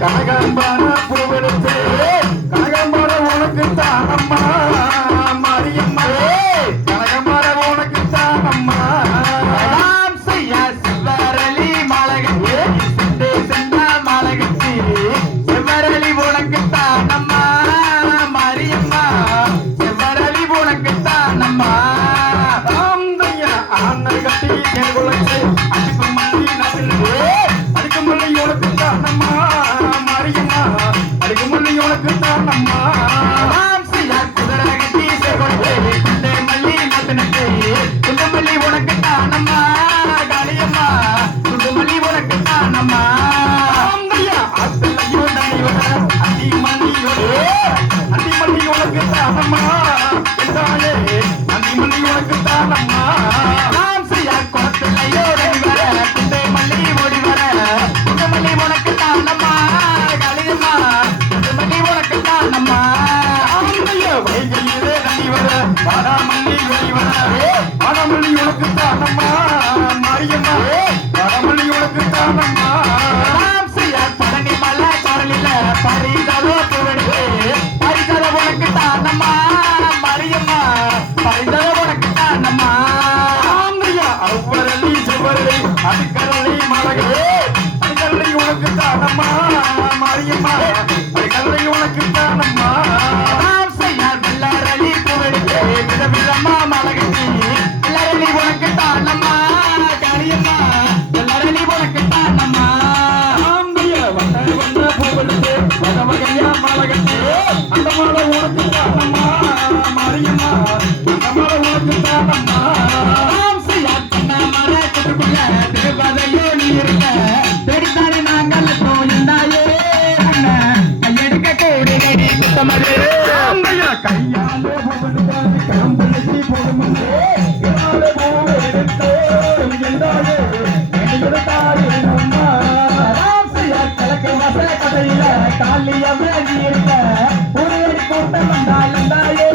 கனகாம்பான பூவெடுத்து கனகாம்பான உனக்கு தானம்மா மாரியம்மா கனகாம்பான உனக்கு தானம்மா செய்யா செவ்வரளி மாலகத்தி செண்டே செண்டா மாலகத்தி செவ்வரளி உனக்கு தானம்மா மாரியம்மா செவ்வரளி உனக்கு தானம்மா ஆண்ணை கட்டி தேன் குலைச்சு அடிப்பு மல்லி நதிலே அடிக்கு மல்லி உனக்கு தானம்மா மாரியம்மா அடிக்கு மல்லி உனக்கு தானம்மா குதிரை கட்டி சேர்த்து குண்டே மல்லி நத்தினே குண்டு மல்லி உனக்கு தானம்மா காளியம்மா குண்டு மல்லி உனக்கு தானம்மா அத்தையோ நன்னி வர அடி மல்லி உனக்கு தானம்மா தாயே அடி மல்லி உனக்கு தானம்மா வடமல்லி உனக்கு தானம்மா மாரியம்மா வடமல்லி உனக்கு தானம்மா பழனி மலை கடலில பரிதலோ புகழ்ந்து பரிதல உனக்கு தானம்மா மாரியம்மா பரிதல உனக்கு தானம்மா அவ்வரளி செவ்வரளி அடிக்கரளி மலகே அடிக்கரளி உனக்கு தானம்மா மாரியம்மா அடிக்கரளி உனக்கு தானம்மா விதவிதமா மலகத்தி எல்லாரளி உனக்கு தானம்மா காரியம்மா எல்லாரளி உனக்கு தானம்மா வண்ண வண்ண பூவெடுத்து வக வகையா மலகத்தி அந்த மாலை உனக்கு தானம்மா மாரியம்மா அந்த மாலை உனக்கு தானம்மா மர குட்டுக்குள்ள திருவதையோ நீ இருக்க தெரிந்தாலே நாங்கள் கோயிந்தாயே கையெடுக்க கூடி குத்தமது கையாலே கம்பளத்தி போடுமந்தே காலே போவே எடுத்தோ எந்தாயே எடுத்தாயே அம்மா ராம்சியா கலக்க மச கதையில காலியவே நீ இருக்க ஒரு அடி போட்ட வந்தால் எந்தாயே